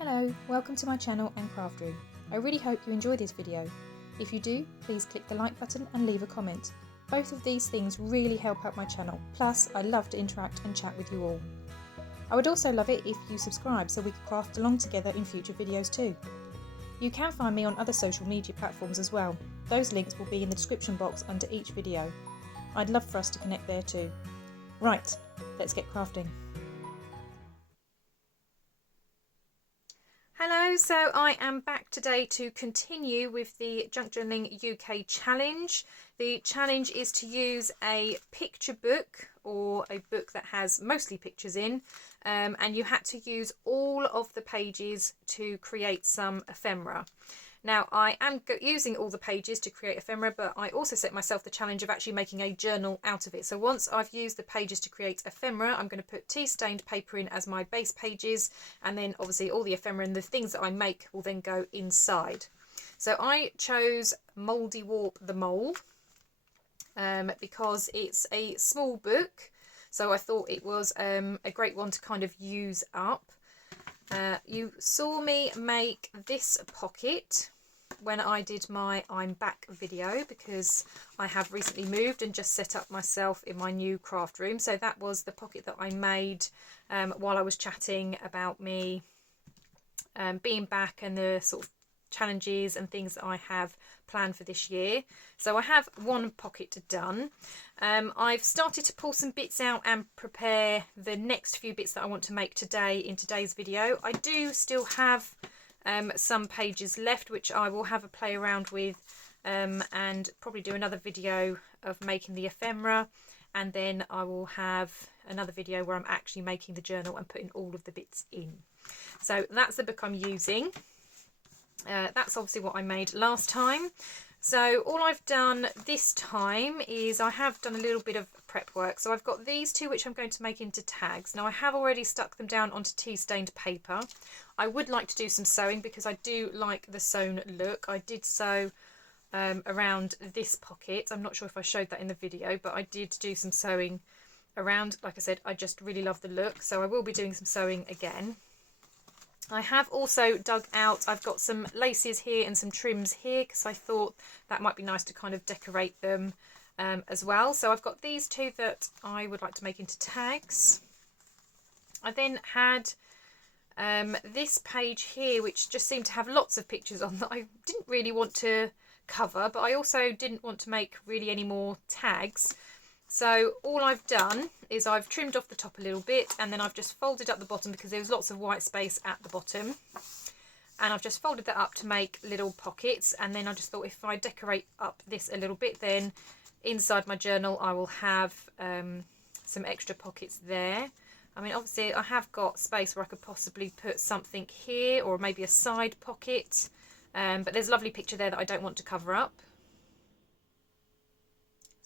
Hello, welcome to my channel and craft room. I really hope you enjoy this video. If you do, please click the like button and leave a comment. Both of these things really help out my channel, plus I love to interact and chat with you all. I would also love it if you subscribe so we could craft along together in future videos too. You can find me on other social media platforms as well. Those links will be in the description box under each video. I'd love for us to connect there too. Right, let's get crafting. Hello, so I am back today to continue with the Junk Journaling UK challenge. The challenge is to use a picture book or a book that has mostly pictures in, and you had to use all of the pages to create some ephemera. Now I am using all the pages to create ephemera, but I also set myself the challenge of actually making a journal out of it. So once I've used the pages to create ephemera, I'm going to put tea stained paper in as my base pages, and then obviously all the ephemera and the things that I make will then go inside. So I chose Mouldy Warp the Mould because it's a small book, so I thought it was a great one to kind of use up. You saw me make this pocket when I did my I'm Back video, because I have recently moved and just set up myself in my new craft room. So that was the pocket that I made while I was chatting about me being back and the sort of challenges and things that I have planned for this year. So I have one pocket done. I've started to pull some bits out and prepare the next few bits that I want to make today in today's video. I do still have some pages left which I will have a play around with and probably do another video of making the ephemera, and then I will have another video where I'm actually making the journal and putting all of the bits in. So that's the book I'm using. That's obviously what I made last time. So all I've done this time is I have done a little bit of prep work. So I've got these two which I'm going to make into tags. Now I have already stuck them down onto tea stained paper. I would like to do some sewing because I do like the sewn look. I did sew around this pocket. I'm not sure if I showed that in the video, but I did do some sewing around. Like I said, I just really love the look, so I will be doing some sewing again. I have also dug out, I've got some laces here and some trims here because I thought that might be nice to kind of decorate them as well. So I've got these two that I would like to make into tags. I then had this page here which just seemed to have lots of pictures on that I didn't really want to cover, but I also didn't want to make really any more tags. So all I've done is I've trimmed off the top a little bit, and then I've just folded up the bottom because there was lots of white space at the bottom, and I've just folded that up to make little pockets. And then I just thought if I decorate up this a little bit, then inside my journal I will have some extra pockets there. I mean, obviously I have got space where I could possibly put something here or maybe a side pocket, but there's a lovely picture there that I don't want to cover up.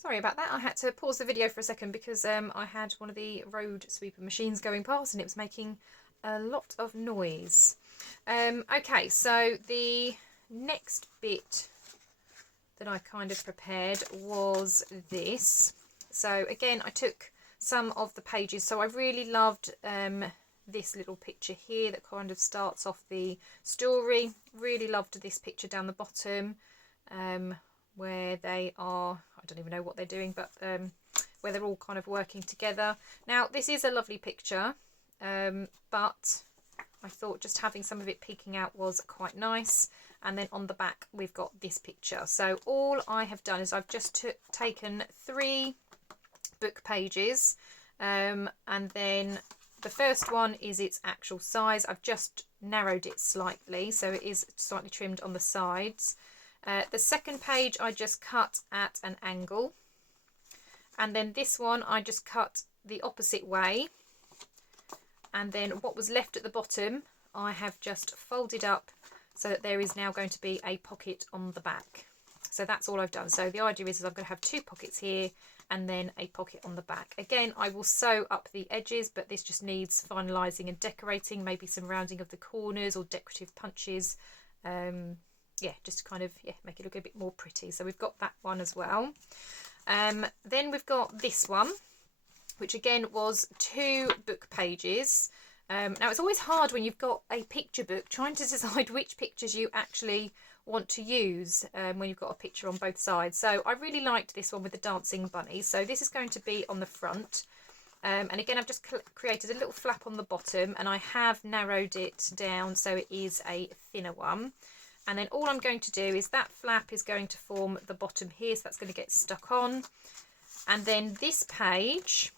Sorry about that, I had to pause the video for a second because I had one of the road sweeper machines going past and it was making a lot of noise. Okay, so the next bit that I kind of prepared was this. So again, I took some of the pages. So I really loved this little picture here that kind of starts off the story. Really loved this picture down the bottom where they are, I don't even know what they're doing, but where they're all kind of working together. Now this is a lovely picture, but I thought just having some of it peeking out was quite nice. And then on the back we've got this picture. So all I have done is I've just taken 3 book pages, and then the first one is its actual size. I've just narrowed it slightly, so it is slightly trimmed on the sides. The second page I just cut at an angle, and then this one I just cut the opposite way, and then what was left at the bottom I have just folded up so that there is now going to be a pocket on the back. So that's all I've done. So the idea is I'm going to have 2 pockets here and then a pocket on the back. Again, I will sew up the edges, but this just needs finalising and decorating, maybe some rounding of the corners or decorative punches. Yeah, just to kind of make it look a bit more pretty. So we've got that one as well. Then we've got this one, which again was 2 book pages. Now it's always hard when you've got a picture book trying to decide which pictures you actually want to use when you've got a picture on both sides. So I really liked this one with the dancing bunny. So this is going to be on the front. And again, I've just created a little flap on the bottom, and I have narrowed it down so it is a thinner one. And then all I'm going to do is that flap is going to form the bottom here, so that's going to get stuck on. And then this page,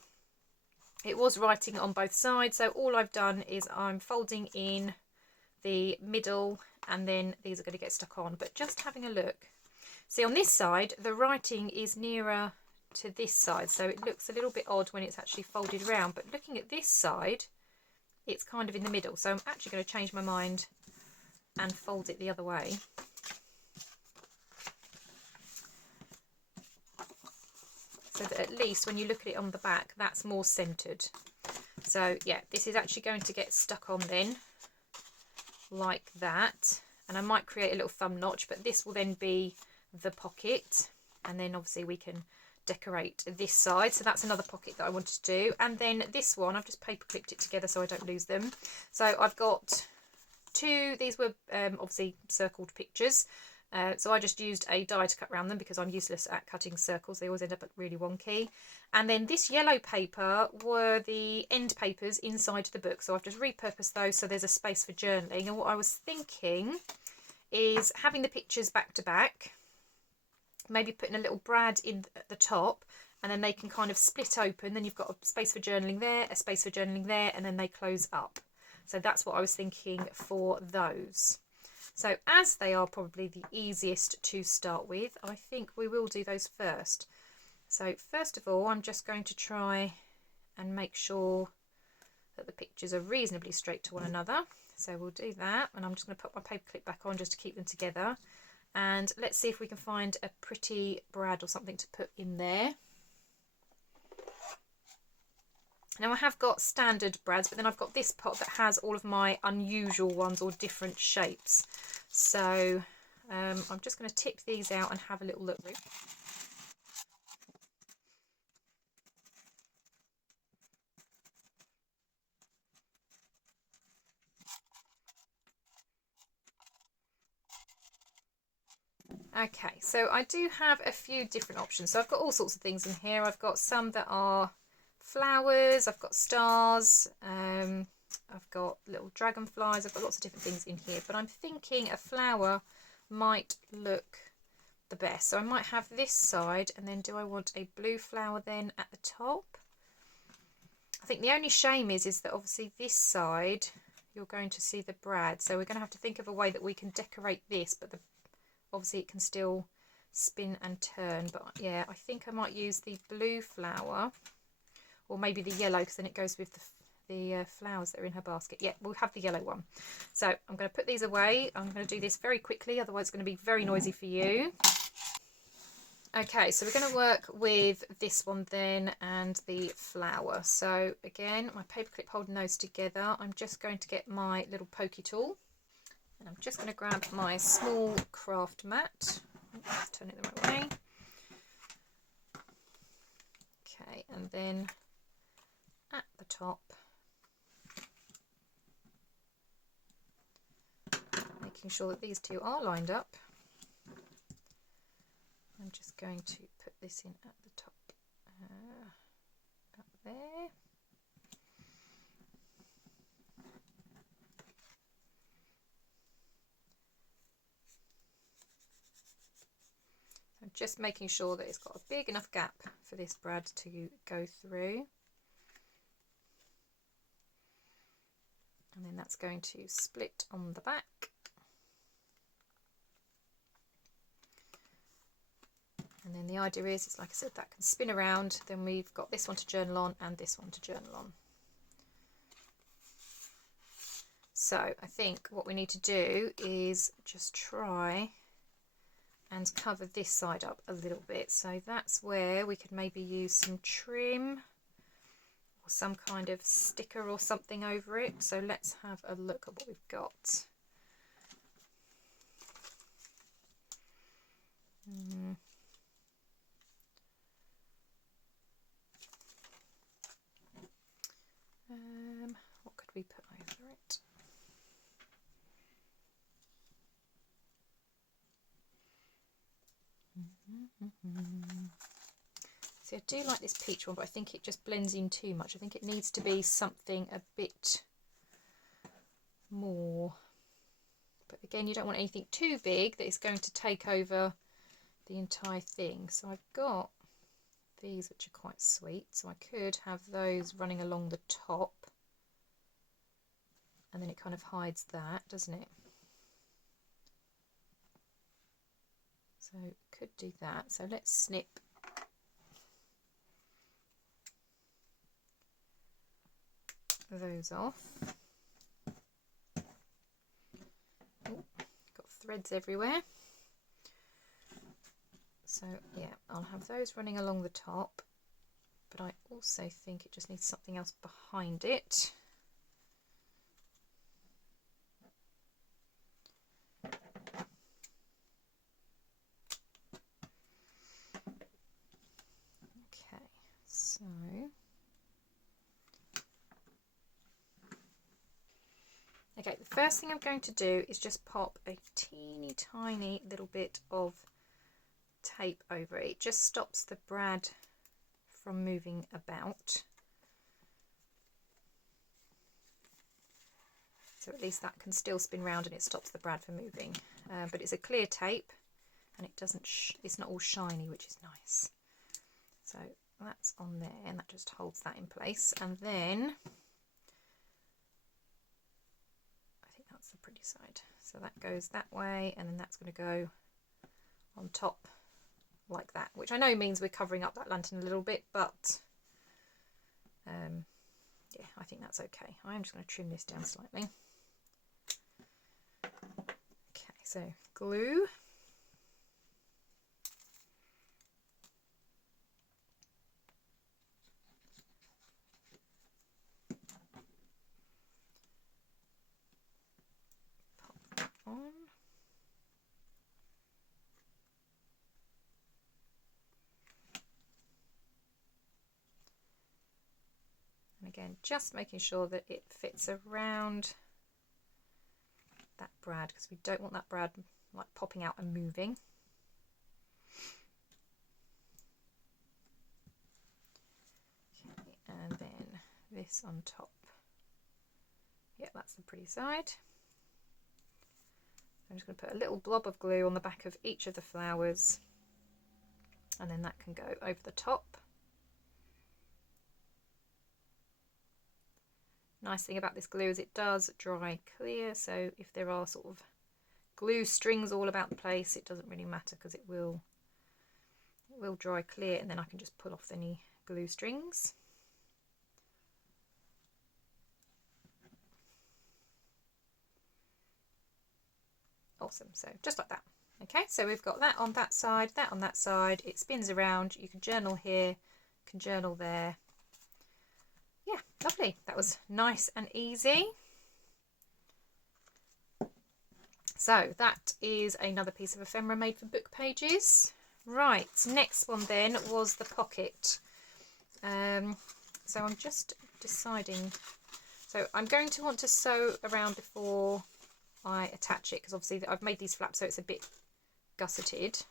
it was writing on both sides, so all I've done is I'm folding in the middle, and then these are going to get stuck on. But just having a look, see on this side the writing is nearer to this side, so it looks a little bit odd when it's actually folded around, but looking at this side it's kind of in the middle, so I'm actually going to change my mind and fold it the other way. So that at least when you look at it on the back, that's more centered. So yeah, this is actually going to get stuck on then like that, and I might create a little thumb notch, but this will then be the pocket, and then obviously we can decorate this side. So that's another pocket that I wanted to do. And then this one, I've just paper clipped it together so I don't lose them. So I've got two, these were obviously circled pictures. So I just used a die to cut around them because I'm useless at cutting circles. They always end up really wonky. And then this yellow paper were the end papers inside the book. So I've just repurposed those so there's a space for journaling. And what I was thinking is having the pictures back to back, maybe putting a little brad in at the top, and then they can kind of split open. Then you've got a space for journaling there, a space for journaling there, and then they close up. So that's what I was thinking for those. So as they are probably the easiest to start with, I think we will do those first. So first of all, I'm just going to try and make sure that the pictures are reasonably straight to one another. So we'll do that, and I'm just going to put my paper clip back on just to keep them together. And let's see if we can find a pretty brad or something to put in there. Now I have got standard brads, but then I've got this pot that has all of my unusual ones or different shapes. So I'm just going to tip these out and have a little look. Okay, so I do have a few different options. So I've got all sorts of things in here. I've got some that are flowers, I've got stars, I've got little dragonflies, I've got lots of different things in here, but I'm thinking a flower might look the best. So I might have this side, and then do I want a blue flower then at the top? I think the only shame is that obviously this side you're going to see the brad, so we're going to have to think of a way that we can decorate this, but obviously it can still spin and turn. But yeah, I think I might use the blue flower, or maybe the yellow, because then it goes with the flowers that are in her basket. Yeah, we'll have the yellow one. So I'm going to put these away. I'm going to do this very quickly, otherwise it's going to be very noisy for you. Okay, so we're going to work with this one then and the flower. So again, my paperclip holding those together, I'm just going to get my little pokey tool, and I'm just going to grab my small craft mat. Let's turn it the right way. Okay, and then at the top, making sure that these two are lined up, I'm just going to put this in at the top, about there. I'm just making sure that it's got a big enough gap for this brad to go through. And then that's going to split on the back. And then the idea is, it's like I said, that can spin around. Then we've got this one to journal on and this one to journal on. So I think what we need to do is just try and cover this side up a little bit. So that's where we could maybe use some trim or some kind of sticker or something over it. So let's have a look at what we've got. What could we put See, I do like this peach one, but I think it just blends in too much. I think it needs to be something a bit more. But again, you don't want anything too big that is going to take over the entire thing. So I've got these which are quite sweet, so I could have those running along the top, and then it kind of hides that, doesn't it? So could do that. So let's snip those off. Oh, got threads everywhere. So yeah, I'll have those running along the top, but I also think it just needs something else behind it. Okay, so okay, the first thing I'm going to do is just pop a teeny tiny little bit of tape over it. It just stops the brad from moving about. So at least that can still spin round and it stops the brad from moving. But it's a clear tape and it doesn't, it's not all shiny, which is nice. So that's on there and that just holds that in place. And then I think that's the pretty side. So that goes that way and then that's going to go on top like that, which I know means we're covering up that lantern a little bit, but yeah, I think that's okay. I'm just going to trim this down slightly. Okay, so glue. Pop that on. And again, just making sure that it fits around that brad, because we don't want that brad like popping out and moving. Okay, and then this on top. Yeah, that's the pretty side. I'm just going to put a little blob of glue on the back of each of the flowers, and then that can go over the top. Nice thing about this glue is it does dry clear, so if there are sort of glue strings all about the place, it doesn't really matter because it will dry clear, and then I can just pull off any glue strings. Awesome, so just like that. Okay, so we've got that on that side, that on that side. It spins around. You can journal here, you can journal there. Yeah, lovely. That was nice and easy. So that is another piece of ephemera made for book pages. Right, next one then was the pocket. So I'm just deciding. So I'm going to want to sew around before I attach it, because obviously I've made these flaps so it's a bit gusseted.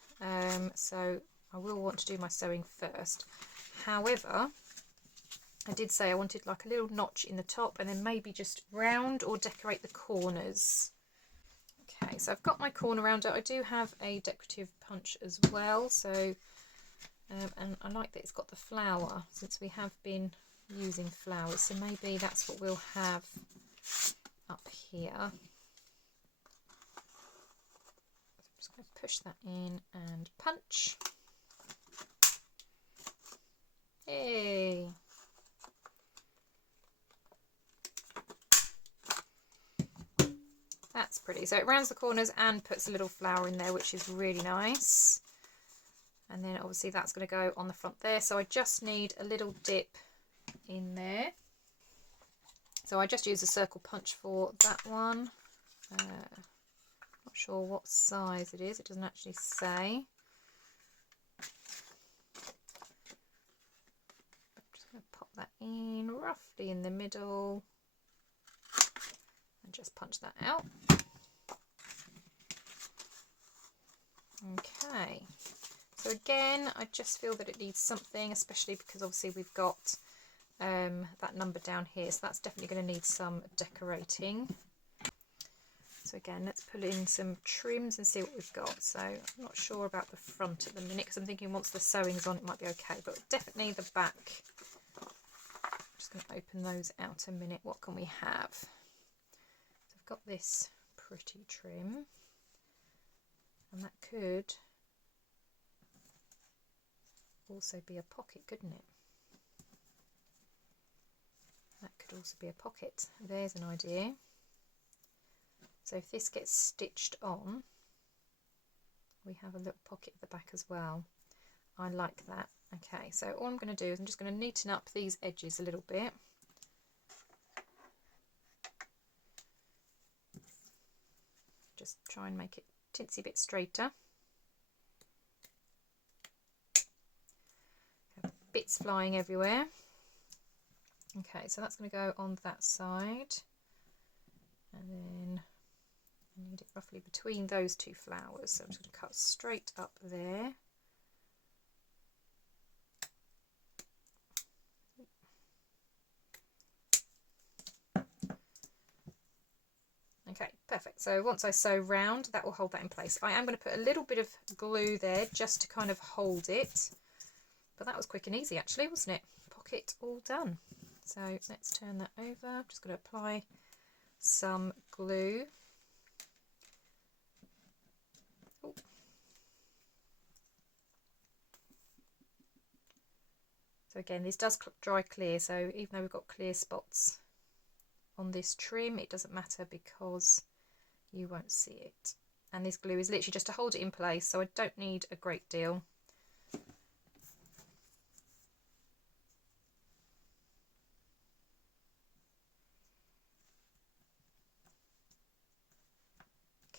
So I will want to do my sewing first. However, I did say I wanted like a little notch in the top and then maybe just round or decorate the corners. Okay, so I've got my corner rounder. I do have a decorative punch as well, so and I like that it's got the flower, since we have been using flowers, so maybe that's what we'll have up here. So I'm just going to push that in and punch. Yay! That's pretty. So it rounds the corners and puts a little flower in there, which is really nice. And then obviously that's going to go on the front there. So I just need a little dip in there. So I just use a circle punch for that one. Not sure what size it is. It doesn't actually say. I'm just going to pop that in roughly in the middle. And just punch that out. Okay, So again, I just feel that it needs something, especially because obviously we've got that number down here, so that's definitely going to need some decorating. So again, let's pull in some trims and see what we've got. So I'm not sure about the front at the minute because I'm thinking once the sewing's on it might be okay, but definitely the back. I'm just going to open those out a minute. What can we have? So I've got this pretty trim, and that could also be a pocket, couldn't it? That could also be a pocket. There's an idea. So if this gets stitched on, we have a little pocket at the back as well. I like that. Okay, so all I'm going to do is I'm just going to neaten up these edges a little bit. Just try and make it tinsy bit straighter. Bits flying everywhere. Okay, so that's going to go on that side, and then I need it roughly between those two flowers, so I'm just going to cut straight up there. Okay, perfect. So once I sew round, that will hold that in place. I am going to put a little bit of glue there just to kind of hold it, but that was quick and easy actually, wasn't it? Pocket all done. So let's turn that over. I'm just going to apply some glue. Ooh. So again, this does dry clear, so even though we've got clear spots on this trim, it doesn't matter because you won't see it. And this glue is literally just to hold it in place, so I don't need a great deal.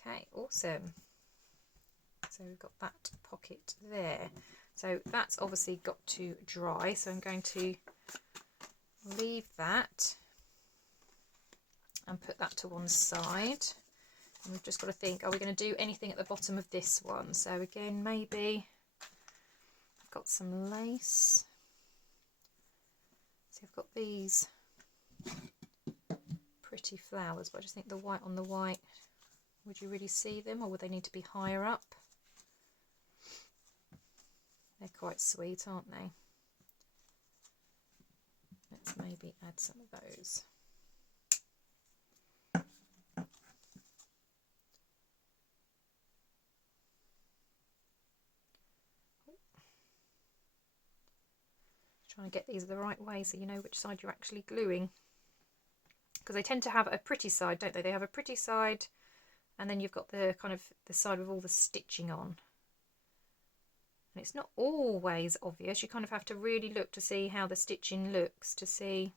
Okay, awesome. So we've got that pocket there. So that's obviously got to dry, so I'm going to leave that and put that to one side. And we've just got to think, are we going to do anything at the bottom of this one? So again, maybe I've got some lace. So I've got these pretty flowers, but I just think the white on the white, would you really see them, or would they need to be higher up? They're quite sweet, aren't they? Let's maybe add some of those. Trying to get these the right way so you know which side you're actually gluing, because they tend to have a pretty side, don't they? They have a pretty side, and then you've got the kind of the side with all the stitching on, and it's not always obvious. You kind of have to really look to see how the stitching looks, to see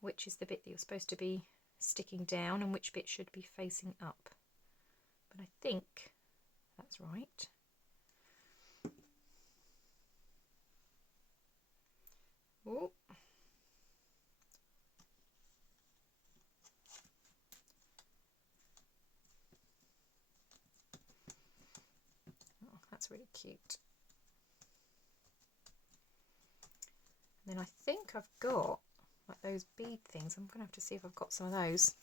which is the bit that you're supposed to be sticking down and which bit should be facing up. But I think that's right. Oh. Oh, that's really cute. And then I think I've got like those bead things. I'm going to have to see if I've got some of those.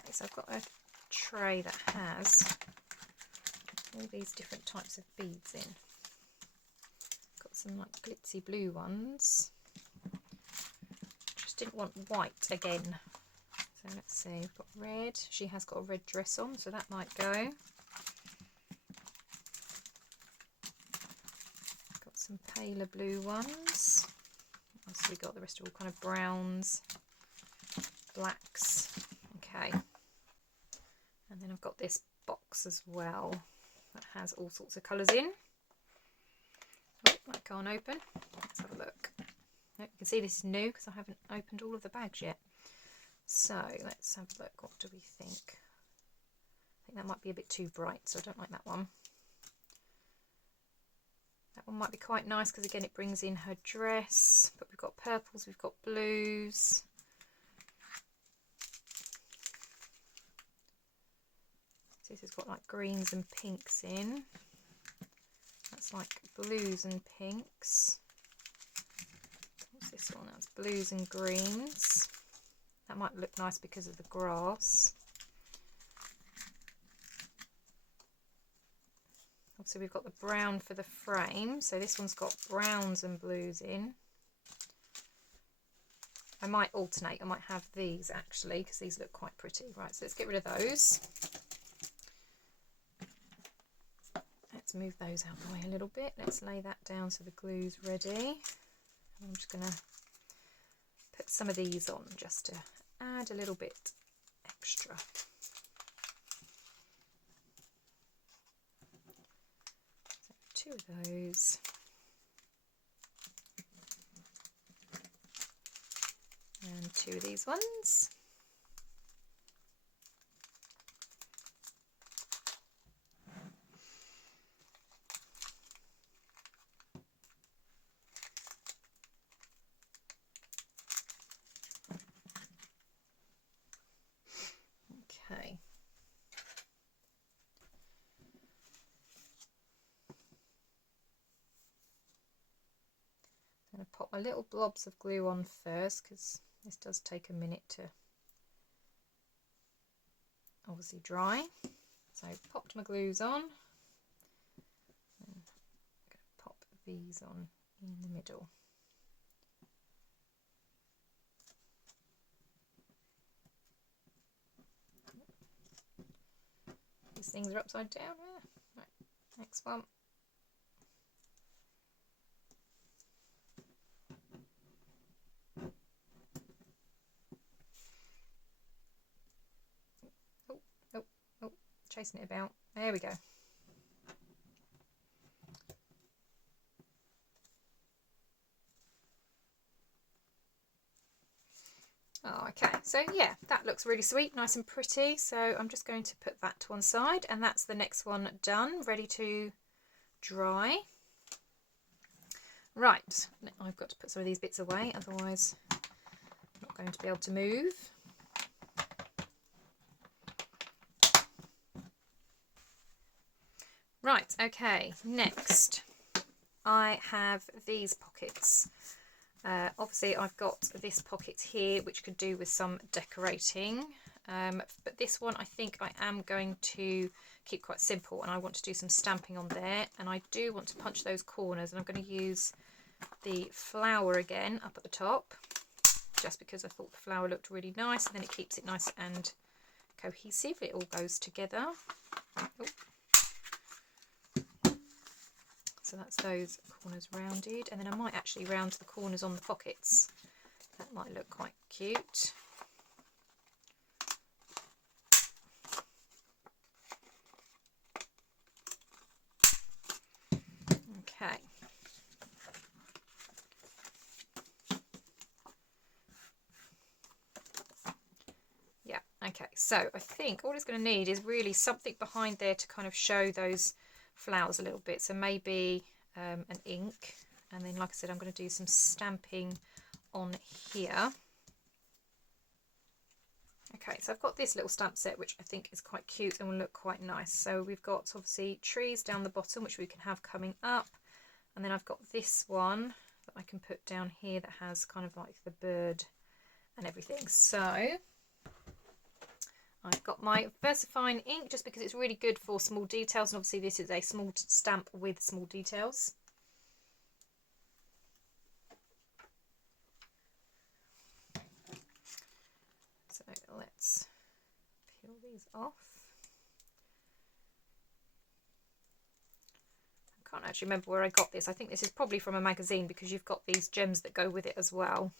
Okay, so I've got a tray that has all these different types of beads in. Got some like glitzy blue ones. Just didn't want white again. So let's see, we've got red. She has got a red dress on, so that might go. Got some paler blue ones. What else have we got? The rest are all kind of browns, blacks. Okay. And then I've got this box as well that has all sorts of colours in. Oh, that can't open. Let's have a look. You can see this is new because I haven't opened all of the bags yet. So let's have a look. What do we think? I think that might be a bit too bright, so I don't like that one. That one might be quite nice because again it brings in her dress, but we've got purples, we've got blues. So this has got like greens and pinks in. looks like blues and pinks. What's this one? That's blues and greens. That might look nice because of the grass. Obviously we've got the brown for the frame, so this one's got browns and blues in. I might alternate, I might have these actually, because these look quite pretty. Right, so let's get rid of those. Let's move those out of the way a little bit. Let's lay that down so the glue's ready. I'm just going to put some of these on just to add a little bit extra. So 2 of those. And 2 of these ones. Okay. I'm going to pop my little blobs of glue on first, because this does take a minute to obviously dry. So popped my glues on. And I'm going to pop these on in the middle. These things are upside down. Right, next one. Oh, chasing it about. There we go. Oh, okay, so yeah, that looks really sweet, nice and pretty. So I'm just going to put that to one side, and that's the next one done, ready to dry. Right, I've got to put some of these bits away, otherwise I'm not going to be able to move. Right, okay, next I have these pockets. Obviously I've got this pocket here which could do with some decorating, but this one I think I am going to keep quite simple, and I want to do some stamping on there, and I do want to punch those corners, and I'm going to use the flower again up at the top, just because I thought the flower looked really nice, and then it keeps it nice and cohesive, it all goes together. Oh. So that's those corners rounded, and then I might actually round the corners on the pockets. That might look quite cute. Okay. Yeah, okay, so I think all it's going to need is really something behind there to kind of show those flowers a little bit. So maybe an ink, and then like I said, I'm going to do some stamping on here. Okay, so I've got this little stamp set which I think is quite cute and will look quite nice. So we've got obviously trees down the bottom which we can have coming up, and then I've got this one that I can put down here that has kind of like the bird and everything. So I've got my VersaFine ink just because it's really good for small details, and obviously this is a small stamp with small details. So let's peel these off. I can't actually remember where I got this. I think this is probably from a magazine because you've got these gems that go with it as well.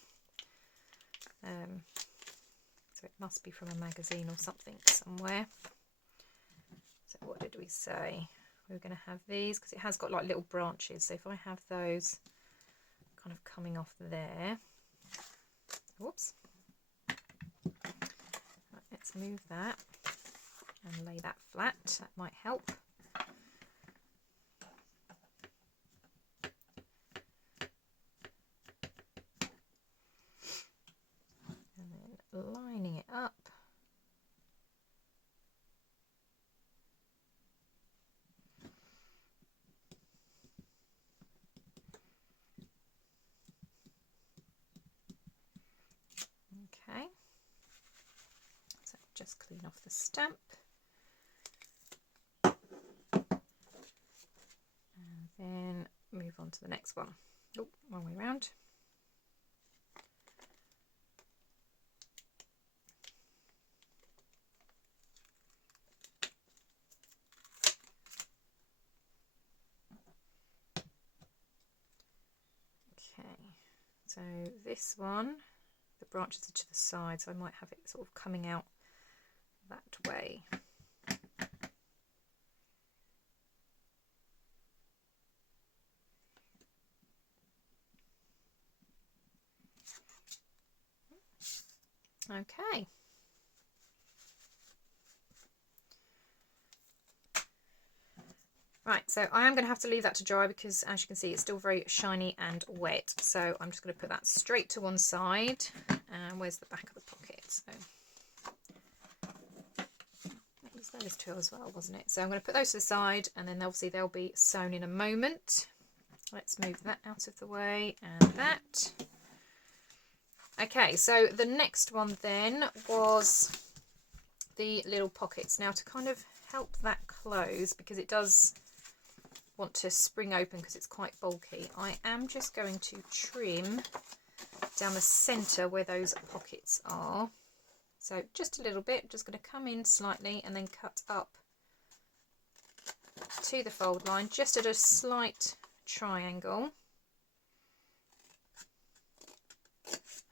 So it must be from a magazine or something somewhere. So what did we say? We were going to have these because it has got like little branches. So if I have those kind of coming off there. Whoops. Right, let's move that and lay that flat. That might help. Lining it up. just clean off the stamp. And then move on to the next one. Oh, wrong way around. Okay, so this one, the branches are to the side, so I might have it sort of coming out that way. Okay. Right, so I am going to have to leave that to dry because, as you can see, it's still very shiny and wet. So I'm just going to put that straight to one side. And where's the back of the pocket? So it was those two as well, wasn't it? So I'm going to put those to the side, and then obviously they'll be sewn in a moment. Let's move that out of the way, and that. Okay, so the next one then was the little pockets. Now, to kind of help that close, because it does want to spring open because it's quite bulky, I am just going to trim down the centre where those pockets are. So just a little bit, just going to come in slightly and then cut up to the fold line just at a slight triangle,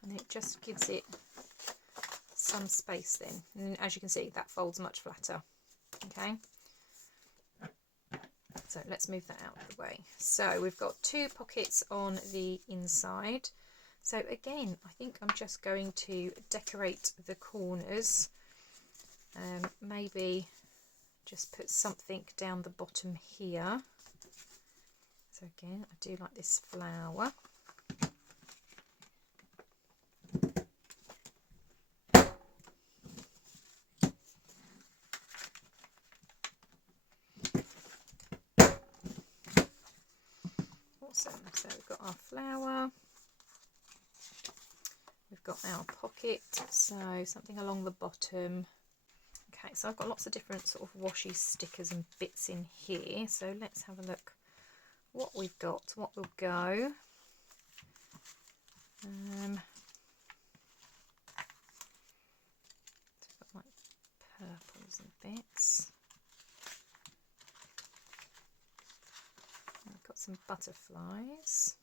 and it just gives it some space then, and as you can see that folds much flatter. Okay, so let's move that out of the way. So we've got two pockets on the inside. So again, I think I'm just going to decorate the corners. Maybe just put something down the bottom here. So again, I do like this flower. Awesome. So we've got our flower. We've got our pocket, so something along the bottom. Okay, so I've got lots of different sort of washi stickers and bits in here. So let's have a look what we've got, what will go. So I've got like purples and bits. And I've got some butterflies.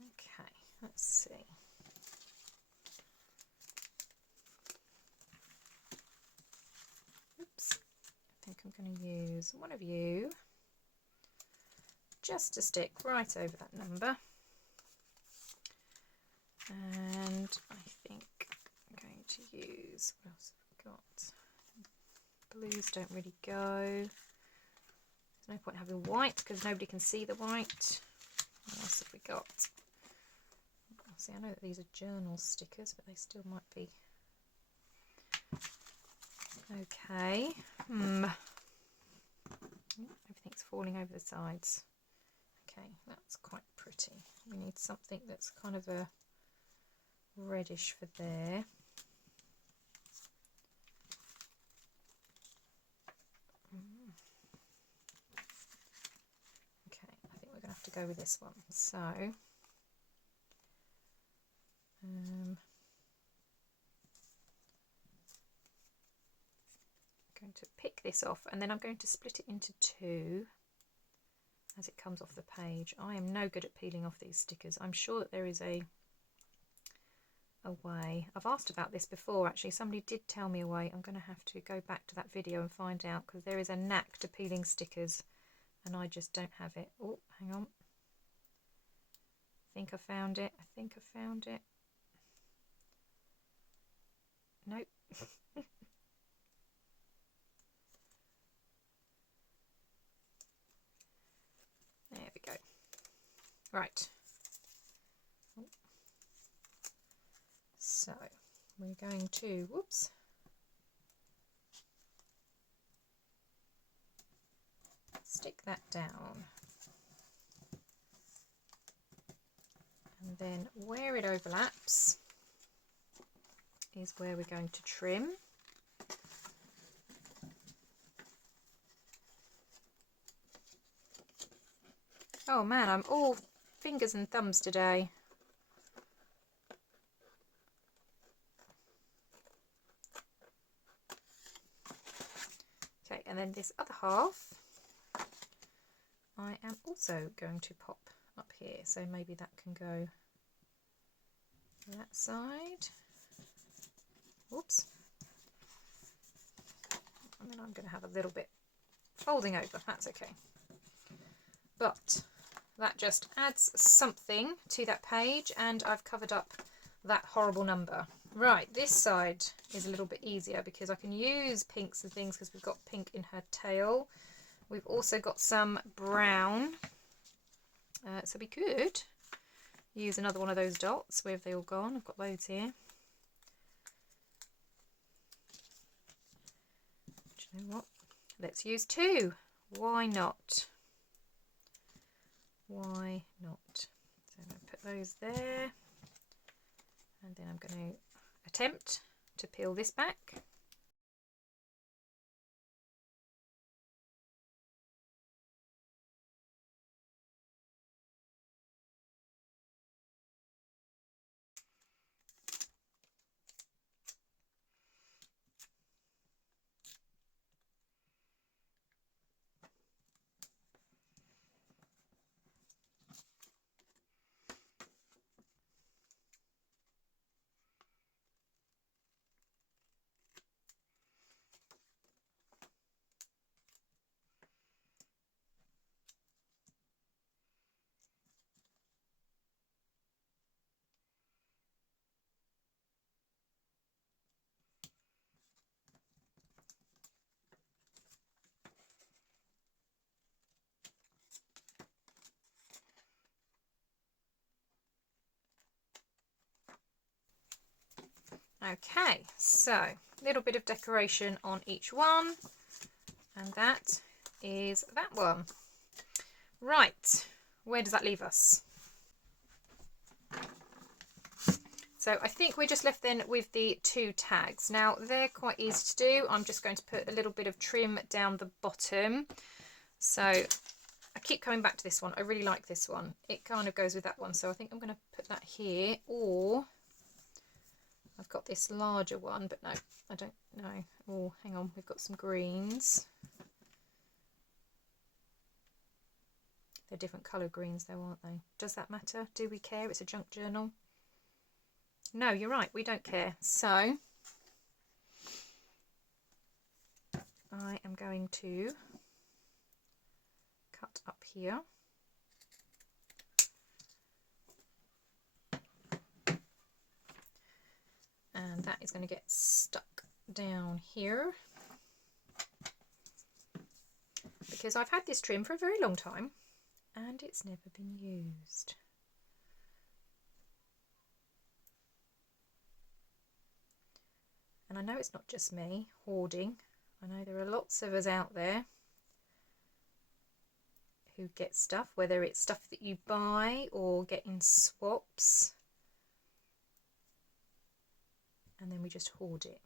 Okay, let's see. Oops, I think I'm going to use one of you just to stick right over that number. And I think I'm going to use, what else have we got? Blues don't really go. There's no point having white because nobody can see the white. What else have we got? See, I know that these are journal stickers, but they still might be. Okay. Everything's falling over the sides. Okay, that's quite pretty. We need something that's kind of a reddish for there. Okay, I think we're going to have to go with this one. So, going to pick this off, and then I'm going to split it into two as it comes off the page. I am no good at peeling off these stickers. I'm sure that there is a way. I've asked about this before actually. Somebody did tell me a way. I'm going to have to go back to that video and find out, because there is a knack to peeling stickers and I just don't have it. Oh, hang on. I think I found it. I think I found it. Nope. There we go. Right. So we're going to, whoops. stick that down. And then where it overlaps is where we're going to trim. Oh man, I'm all fingers and thumbs today. Okay, and then this other half I am also going to pop up here, so maybe that can go that side. Whoops. And then I'm going to have a little bit folding over, that's okay. But that just adds something to that page, and I've covered up that horrible number. Right, this side is a little bit easier because I can use pinks and things because we've got pink in her tail. We've also got some brown, so we could use another one of those dots. Where have they all gone? I've got loads here. Do you know what? Let's use two. Why not? Why not? So I'm going to put those there, and then I'm going to attempt to peel this back. Okay, so a little bit of decoration on each one, and that is that one. Right, where does that leave us? So I think we're just left then with the two tags. Now they're quite easy to do. I'm just going to put a little bit of trim down the bottom. So I keep coming back to this one. I really like this one. It kind of goes with that one. So I think I'm going to put that here, or I've got this larger one, but no, I don't know. Oh, hang on, we've got some greens. They're different colour greens though, aren't they? Does that matter? Do we care? It's a junk journal. No, you're right, we don't care. So I am going to cut up here. And that is going to get stuck down here, because I've had this trim for a very long time and it's never been used. And I know it's not just me hoarding. I know there are lots of us out there who get stuff, whether it's stuff that you buy or get in swaps, and then we just hoard it.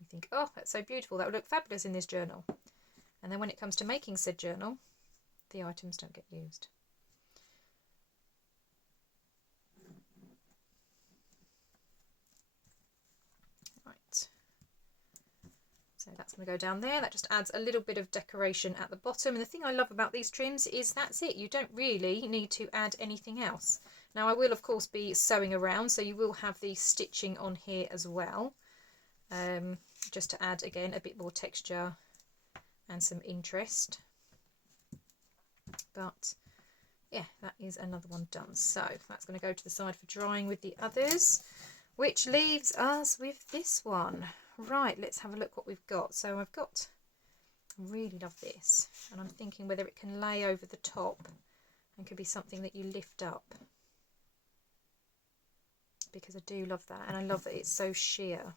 We think, oh, that's so beautiful, that would look fabulous in this journal. And then when it comes to making said journal, the items don't get used. Right. So that's going to go down there. That just adds a little bit of decoration at the bottom. And the thing I love about these trims is that's it. You don't really need to add anything else. Now I will of course be sewing around, so you will have the stitching on here as well. Just to add again a bit more texture and some interest. But yeah, that is another one done. So that's going to go to the side for drying with the others, which leaves us with this one. Right, let's have a look what we've got. So I really love this, and I'm thinking whether it can lay over the top and could be something that you lift up, because I do love that, and I love that it's so sheer.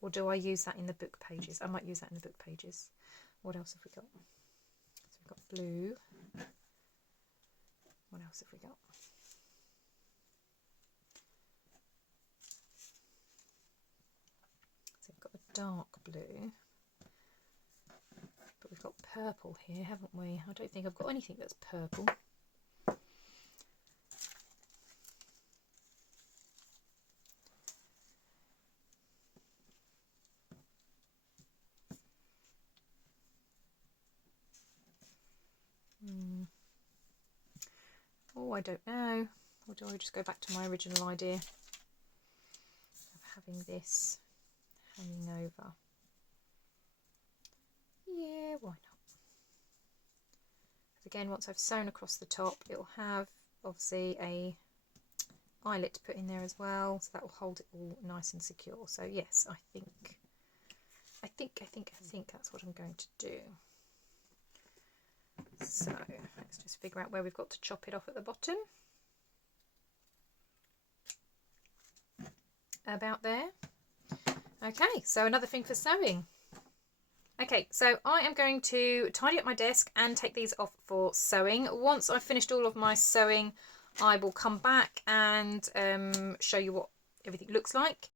Or do I use that in the book pages? I might use that in the book pages. What else have we got? So got blue. What else have we got? So we've got a dark blue, but we've got purple here, haven't we? I don't think I've got anything that's purple. Oh, I don't know. Or do I just go back to my original idea of having this hanging over? Yeah, why not? Because again, once I've sewn across the top, it'll have obviously a eyelet to put in there as well, so that will hold it all nice and secure. So yes, I think that's what I'm going to do. So let's just figure out where we've got to chop it off at the bottom. About there. Okay, so another thing for sewing. Okay, so I am going to tidy up my desk and take these off for sewing. Once I've finished all of my sewing, I will come back and show you what everything looks like.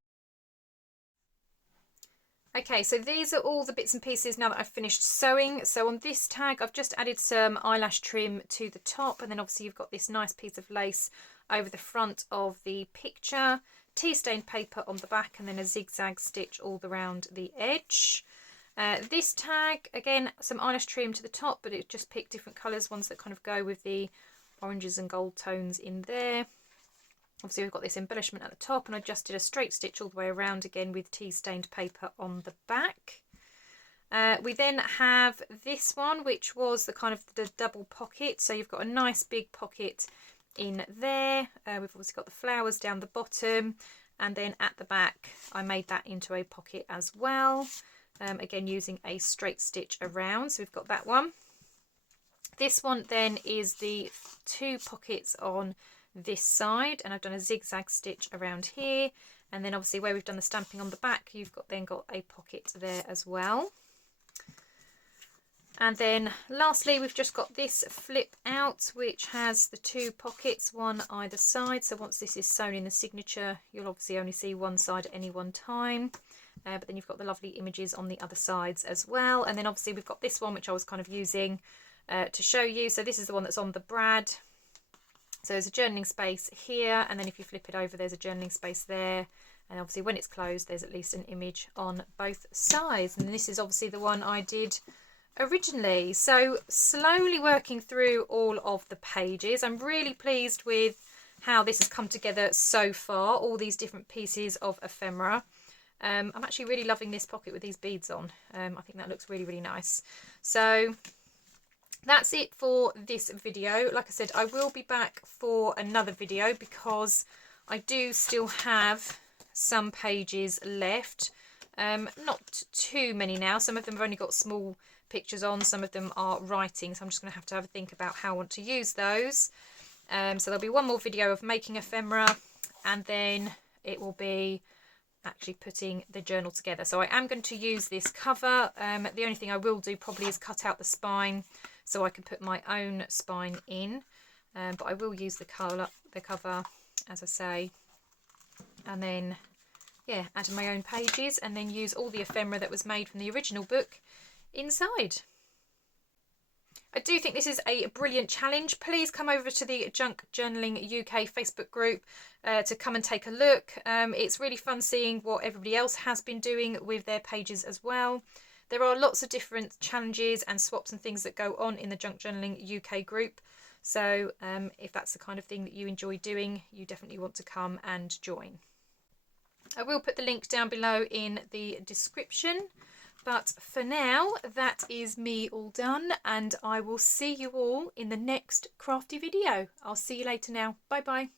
Okay, so these are all the bits and pieces now that I've finished sewing. So on this tag, I've just added some eyelash trim to the top, and then obviously you've got this nice piece of lace over the front of the picture, tea stained paper on the back, and then a zigzag stitch all around the edge. This tag, again, some eyelash trim to the top, but it just picked different colours, ones that kind of go with the oranges and gold tones in there. Obviously we've got this embellishment at the top, and I just did a straight stitch all the way around again with tea stained paper on the back. We then have this one, which was the kind of the double pocket. So you've got a nice big pocket in there. We've obviously got the flowers down the bottom, and then at the back I made that into a pocket as well. Again, using a straight stitch around. So we've got that one. This one then is the two pockets on this side, and I've done a zigzag stitch around here, and then obviously where we've done the stamping on the back, you've got a pocket there as well. And then lastly, we've just got this flip out, which has the two pockets, one either side. So once this is sewn in the signature, you'll obviously only see one side at any one time. But then you've got the lovely images on the other sides as well. And then obviously we've got this one, which I was kind of using to show you. So this is the one that's on the brad. So there's a journaling space here, and then if you flip it over, there's a journaling space there. And obviously when it's closed, there's at least an image on both sides. And this is obviously the one I did originally. So slowly working through all of the pages. I'm really pleased with how this has come together so far, all these different pieces of ephemera. I'm actually really loving this pocket with these beads on. I think that looks really, really nice. So that's it for this video. Like I said, I will be back for another video because I do still have some pages left. Not too many now. Some of them have only got small pictures on, some of them are writing, so I'm just going to have a think about how I want to use those. So there'll be one more video of making ephemera, and then it will be actually putting the journal together. So I am going to use this cover. The only thing I will do probably is cut out the spine so I can put my own spine in, but I will use the cover, as I say, and then yeah, add my own pages, and then use all the ephemera that was made from the original book inside. I do think this is a brilliant challenge. Please come over to the Junk Journaling UK Facebook group to come and take a look. It's really fun seeing what everybody else has been doing with their pages as well. There are lots of different challenges and swaps and things that go on in the Junk Journaling UK group. So if that's the kind of thing that you enjoy doing, you definitely want to come and join. I will put the link down below in the description. But for now, that is me all done, and I will see you all in the next crafty video. I'll see you later now. Bye bye.